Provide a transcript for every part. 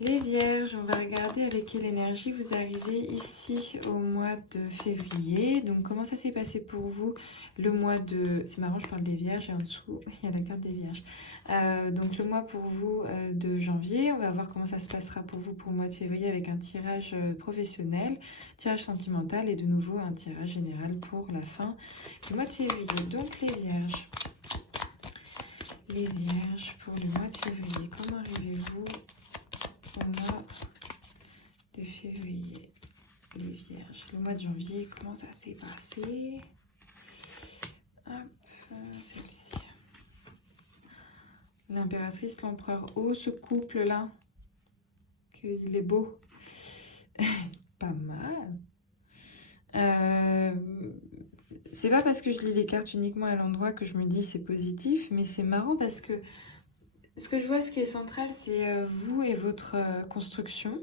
Les Vierges, on va regarder avec quelle énergie vous arrivez ici au mois de février. Donc, comment ça s'est passé pour vous le mois de... C'est marrant, je parle des Vierges et en dessous, il y a la carte des Vierges. Donc, le mois pour vous de janvier, on va voir comment ça se passera pour vous pour le mois de février avec un tirage professionnel, tirage sentimental et de nouveau un tirage général pour la fin du mois de février. Donc, les Vierges. Les Vierges pour le mois de février, comment arrivez-vous au mois de février, les Vierges? Le mois de janvier, comment ça s'est passé? Hop, celle-ci. L'impératrice, l'empereur. Oh, ce couple-là, qu'il est beau. Pas mal. C'est pas parce que je lis les cartes uniquement à l'endroit que je me dis c'est positif, mais c'est marrant parce que ce que je vois, ce qui est central, c'est vous et votre construction.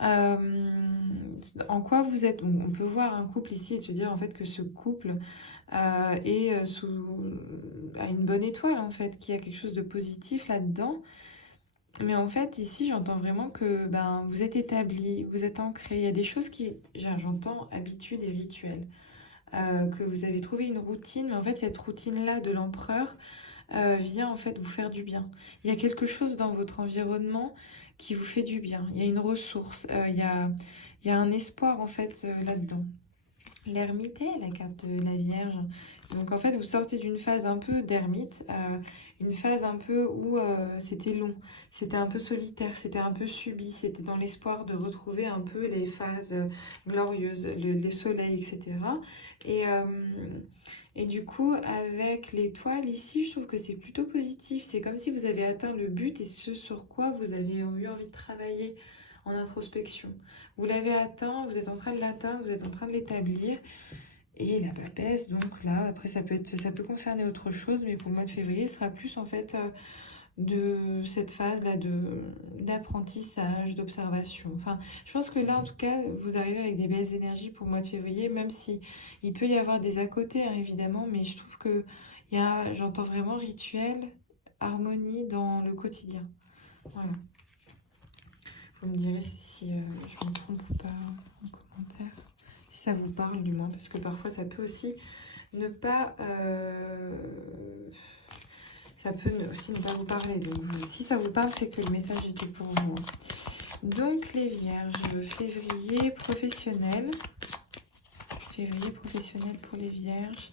En quoi vous êtes... On peut voir un couple ici et se dire en fait que ce couple est a une bonne étoile en fait, qu'il y a quelque chose de positif là-dedans. Mais en fait ici j'entends vraiment que vous êtes établi, vous êtes ancré. Il y a des choses qui... J'entends habitudes et rituels. Que vous avez trouvé une routine, mais en fait cette routine-là de l'empereur vient en fait vous faire du bien. Il y a quelque chose dans votre environnement qui vous fait du bien. Il y a une ressource, il y a un espoir en fait là-dedans. L'ermite est la carte de la Vierge. Donc en fait vous sortez d'une phase un peu d'ermite, une phase un peu où c'était long, c'était un peu solitaire, c'était un peu subi, c'était dans l'espoir de retrouver un peu les phases glorieuses, les soleils, etc. Et, euh, et du coup, avec l'étoile ici, je trouve que c'est plutôt positif. C'est comme si vous avez atteint le but et ce sur quoi vous avez eu envie de travailler en introspection. Vous l'avez atteint, vous êtes en train de l'atteindre, vous êtes en train de l'établir. Et la papesse, donc là, après ça peut concerner autre chose, mais pour le mois de février, ce sera plus en fait de cette phase-là d'apprentissage, d'observation. Enfin, je pense que là, en tout cas, vous arrivez avec des belles énergies pour le mois de février, même si il peut y avoir des à côté, hein, évidemment, mais je trouve que j'entends vraiment rituel, harmonie dans le quotidien. Voilà. Vous me direz si je me trompe ou pas en commentaire. Si ça vous parle du moins, parce que parfois ça peut aussi ne pas... ça peut aussi ne pas vous parler. Donc si ça vous parle, c'est que le message était pour vous. Donc les Vierges, février professionnel. Février professionnel pour les Vierges.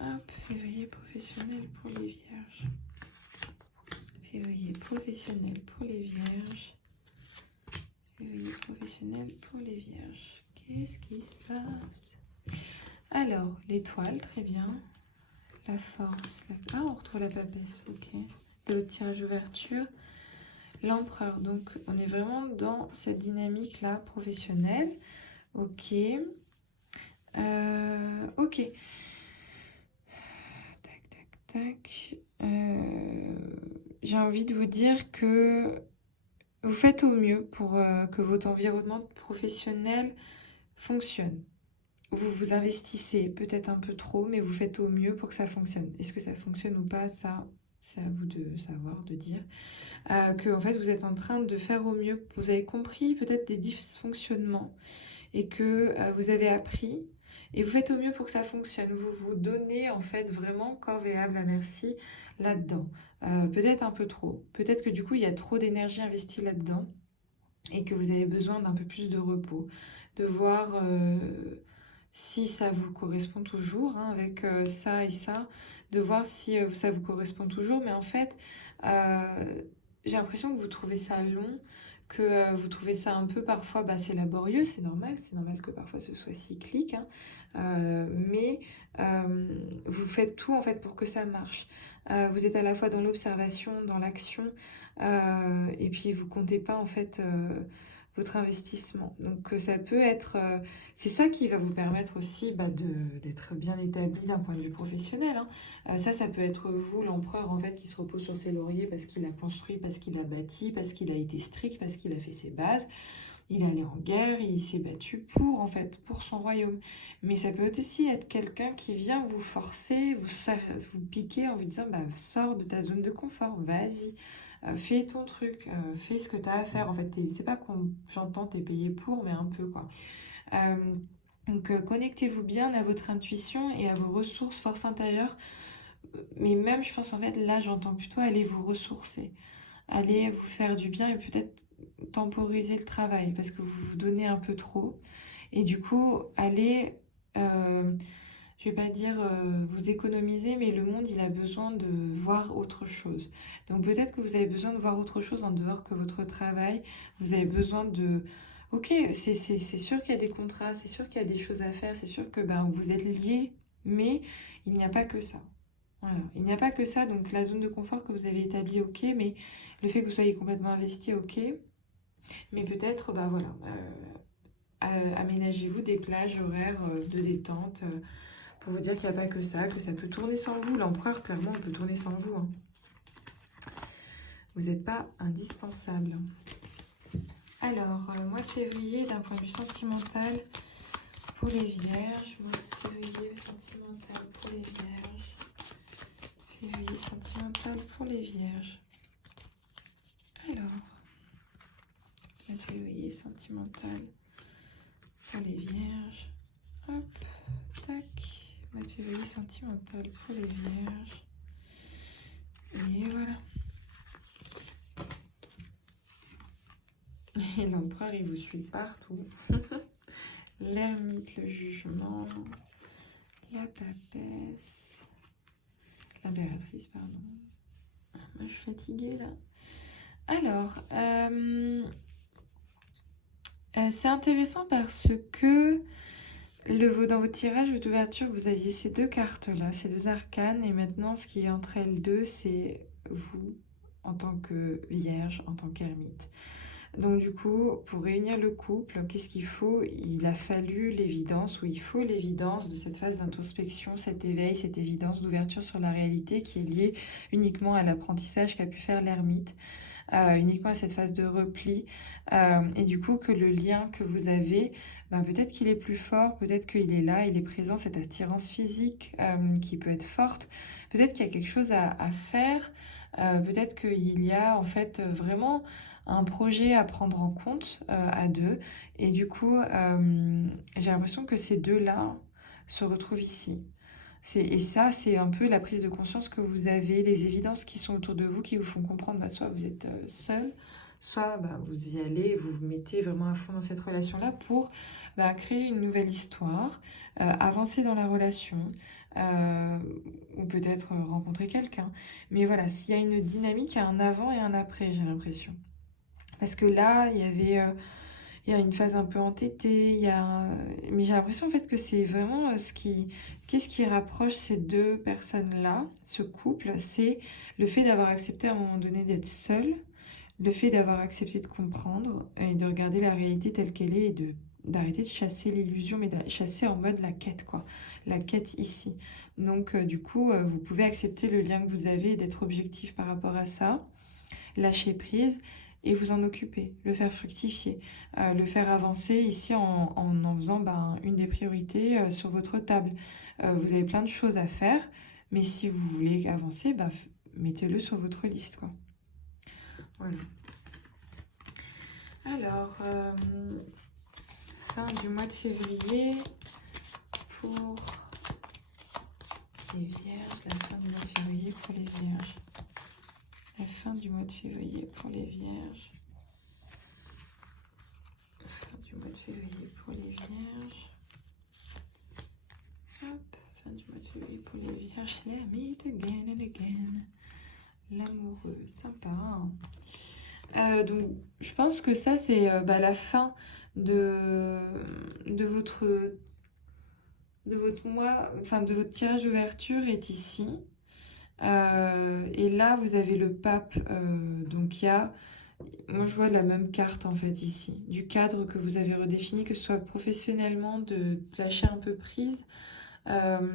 Hop, février professionnel pour les Vierges. Février professionnel pour les Vierges. Février professionnel pour les Vierges. Qu'est-ce qui se passe? Alors, l'étoile, très bien. La force. Ah, on retrouve la papesse, ok. De votre tirage d'ouverture. L'empereur. Donc, on est vraiment dans cette dynamique-là professionnelle. Ok. Ok. Tac, tac, tac. J'ai envie de vous dire que vous faites au mieux pour que votre environnement professionnel fonctionne. Vous vous investissez peut-être un peu trop, mais vous faites au mieux pour que ça fonctionne. Est-ce que ça fonctionne ou pas, ça, c'est à vous de savoir, de dire. Que en fait, vous êtes en train de faire au mieux. Vous avez compris peut-être des dysfonctionnements et que vous avez appris et vous faites au mieux pour que ça fonctionne. Vous vous donnez en fait vraiment corvéable à merci là-dedans. Peut-être un peu trop. Peut-être que du coup, il y a trop d'énergie investie là-dedans et que vous avez besoin d'un peu plus de repos, de voir si ça vous correspond toujours, hein, avec ça et ça, de voir si ça vous correspond toujours. Mais en fait, j'ai l'impression que vous trouvez ça long, que vous trouvez ça un peu parfois, c'est laborieux, c'est normal que parfois ce soit cyclique, hein, mais vous faites tout en fait pour que ça marche. Vous êtes à la fois dans l'observation, dans l'action, et puis vous comptez pas en fait votre investissement. Donc ça peut être, c'est ça qui va vous permettre aussi d'être bien établi d'un point de vue professionnel, hein. Ça peut être vous, l'empereur en fait, qui se repose sur ses lauriers parce qu'il a construit, parce qu'il a bâti, parce qu'il a été strict, parce qu'il a fait ses bases. Il est allé en guerre, il s'est battu pour, en fait, pour son royaume. Mais ça peut aussi être quelqu'un qui vient vous forcer, vous piquer en vous disant, sors de ta zone de confort, vas-y. fais ton truc, fais ce que tu as à faire. En fait, c'est pas qu'on j'entends t'es payé pour, mais un peu quoi. Euh, donc connectez-vous bien à votre intuition et à vos ressources, forces intérieures. Mais même, je pense en fait, là, j'entends plutôt aller vous ressourcer, aller vous faire du bien et peut-être temporiser le travail parce que vous vous donnez un peu trop. Et du coup, aller, je vais pas dire vous économiser, mais le monde, il a besoin de voir autre chose. Donc peut-être que vous avez besoin de voir autre chose en dehors que votre travail. Vous avez besoin de... Ok, c'est sûr qu'il y a des contrats, c'est sûr qu'il y a des choses à faire, c'est sûr que ben, vous êtes liés, mais il n'y a pas que ça. Voilà, il n'y a pas que ça, donc la zone de confort que vous avez établie, ok, mais le fait que vous soyez complètement investi, ok, mais peut-être, bah voilà, aménagez-vous des plages horaires de détente pour vous dire qu'il n'y a pas que ça peut tourner sans vous. L'empereur, clairement, on peut tourner sans vous. Hein. Vous n'êtes pas indispensable. Alors, mois de février, d'un point de vue sentimental, pour les vierges, mois de février sentimental pour les vierges, février sentimental pour les vierges. Alors, mois de février sentimental pour les vierges. Hop, tac. Mois de février sentimental pour les vierges. Et voilà. Et l'empereur, il vous suit partout. L'ermite, le jugement. La papesse. L'impératrice, pardon. Moi, je suis fatiguée, là. Alors, c'est intéressant parce que dans votre tirage d'ouverture, vous aviez ces deux cartes-là, ces deux arcanes. Et maintenant, ce qui est entre elles deux, c'est vous, en tant que vierge, en tant qu'ermite. Donc du coup, pour réunir le couple, qu'est-ce qu'il faut? Il a fallu l'évidence, ou il faut l'évidence de cette phase d'introspection, cet éveil, cette évidence d'ouverture sur la réalité qui est liée uniquement à l'apprentissage qu'a pu faire l'ermite, uniquement à cette phase de repli. Et du coup, que le lien que vous avez, ben, peut-être qu'il est plus fort, peut-être qu'il est là, il est présent, cette attirance physique qui peut être forte. Peut-être qu'il y a quelque chose à faire, peut-être qu'il y a en fait vraiment un projet à prendre en compte à deux. Et du coup, j'ai l'impression que ces deux-là se retrouvent ici. Et ça, c'est un peu la prise de conscience que vous avez, les évidences qui sont autour de vous, qui vous font comprendre, bah, soit vous êtes seul, soit bah, vous y allez, vous vous mettez vraiment à fond dans cette relation-là pour bah, créer une nouvelle histoire, avancer dans la relation, ou peut-être rencontrer quelqu'un. Mais voilà, s'il y a une dynamique, il y a un avant et un après, j'ai l'impression. Parce que là, il y a une phase un peu entêtée, mais j'ai l'impression en fait que c'est vraiment qu'est-ce qui rapproche ces deux personnes-là, ce couple, c'est le fait d'avoir accepté à un moment donné d'être seul, le fait d'avoir accepté de comprendre et de regarder la réalité telle qu'elle est et d'arrêter de chasser l'illusion, mais de chasser en mode la quête, quoi. La quête ici. Donc, du coup, vous pouvez accepter le lien que vous avez et d'être objectif par rapport à ça, lâcher prise et vous en occuper, le faire fructifier, le faire avancer ici en faisant ben, une des priorités sur votre table. Vous avez plein de choses à faire, mais si vous voulez avancer, ben, mettez-le sur votre liste, quoi. Voilà. Alors, fin du mois de février pour les vierges, la fin du mois de février pour les vierges. La fin du mois de février pour les vierges. Fin du mois de février pour les vierges. Hop, fin du mois de février pour les vierges. L'ermite again and again. L'amoureux, sympa. Donc, je pense que ça, c'est bah, la fin de votre mois, enfin de votre tirage d'ouverture est ici. Et là, vous avez le pape. Donc, il y a, moi, je vois la même carte en fait ici, du cadre que vous avez redéfini, que ce soit professionnellement, de lâcher un peu prise. Par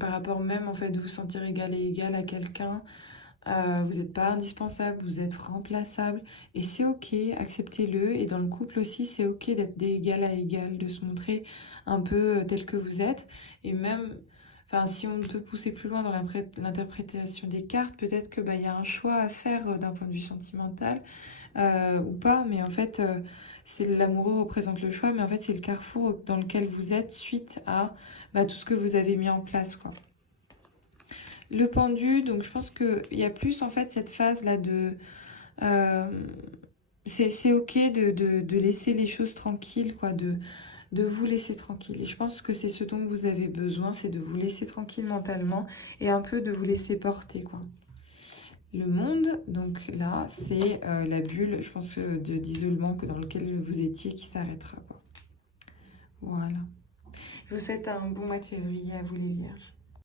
rapport même en fait de vous sentir égal et égal à quelqu'un. Vous n'êtes pas indispensable, vous êtes remplaçable et c'est ok, acceptez-le. Et dans le couple aussi, c'est ok d'être d'égal à égal, de se montrer un peu tel que vous êtes. Et même, enfin, si on peut pousser plus loin dans l'interprétation des cartes, peut-être que, bah, il y a un choix à faire d'un point de vue sentimental ou pas, mais en fait, c'est l'amoureux représente le choix, mais en fait, c'est le carrefour dans lequel vous êtes suite à bah, tout ce que vous avez mis en place, quoi. Le pendu, donc je pense qu'il y a plus en fait cette phase-là de... euh, c'est ok de laisser les choses tranquilles, quoi, de vous laisser tranquille. Et je pense que c'est ce dont vous avez besoin, c'est de vous laisser tranquille mentalement et un peu de vous laisser porter, quoi. Le monde, donc là, c'est la bulle, je pense, d'isolement dans lequel vous étiez qui s'arrêtera, quoi. Voilà. Je vous souhaite un bon mois de février à vous les vierges.